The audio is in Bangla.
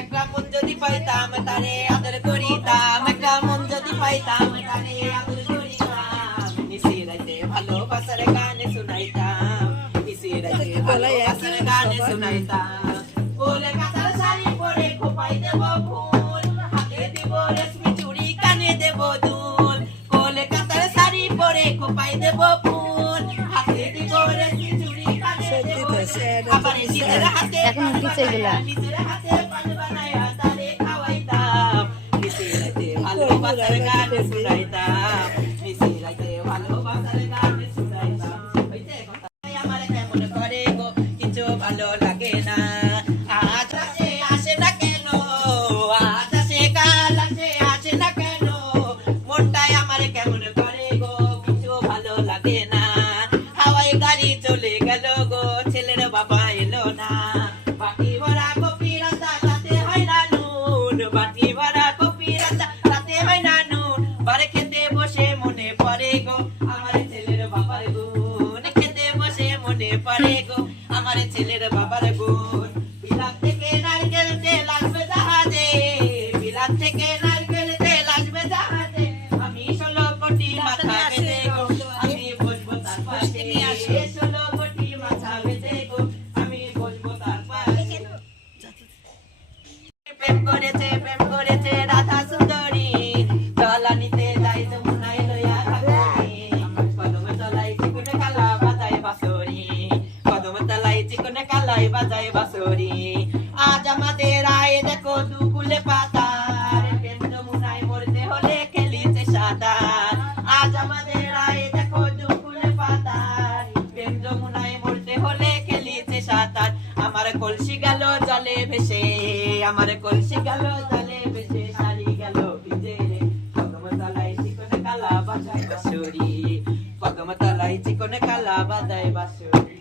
একটা মন যদি পাইতাম তারে আদর করিতাম, একটা মন যদি পাইতাম তারে আদর করিতাম, নিশি রাতে ভালোবাসার গান শুনাইতাম, নিশি রাতে ভালোবাসার গান শুনাইতাম। ওলে কাঁথার শাড়ি পরে খোপাই দেব ফুল, হাতে দিব রেশমি চুড়ি কানে দেব দুল। ওলে কাঁথার শাড়ি পরে খোপাই দেব ফুল, হাতে দিব রেশমি চুড়ি কানে দেব দুল। আবার নিজের হাতে এখন উঠেছে এগুলা। নিজের হাতে পান বানায়া তারে খাওয়াইতাম, নিশি রাতে ভালোবাসার গান শুনাইতাম, নিশি রাতে ভালোবাসার গান শুনাইতাম। হইছে কথা আমার কেমন করে গো কিছু ভালো লাগে না, আজ আসে আসে না কেন, আজ আসে কাল আসে আসে না কেন, মনটাই আমার কেমন করে গো কিছু ভালো লাগে না। হাওয়ায় গাড়ি চলে গেল গো ছেলের বাবা এলো না, বাটি ভরা কপি রান্না তাতে হয় না নুন, বাটি ভরা কপি রান্না তাতে হয় না নুন। বারে খেতে বসে মনে পড়ে গো আমার ছেলের বাবার গুণ, খেতে বসে মনে পড়ে গো আমার ছেলের বাবার গুণ। বিলাত থেকে নারকেল তেল আসবে জাহাজে, বিলাত থেকে নারকেল তেল আসবে জাহাজে, আমি 16 কোটি মাথা বেঁধে গো আমি বসবো তার পাশে, 16 কোটি মাথা বেঁধে গো আমি বসবো তার পাশে। প্রেম করেছে রাধা সুন্দরী, তলানিতে যাই যমুনায় লইয়া ঘাগরি, কদম তলায় চিকন কালা বাজায় বাঁশরি, কদম তলায় চিকন কালাই বাজায় বাঁশরি। আজ আমাদের আয় দেখো দুকুলে পাতার, প্রেম যমুনায় মরতে হলে খেলিছে সাঁতার। আজ আমাদের আয় দেখো দুকুলে পাতার, প্রেম যমুনায় মরতে হলে খেলিছে সাঁতার। আমার কলসি গেল জলে ভেসে, আমার কলসি গেল জলে ভেসে, শাড়ি গেল ভিজে রে, কদম তলায় চিকন কালা বাজায় বাঁশরি, কদম তলায় চিকন কালা বাজায় বাঁশরি।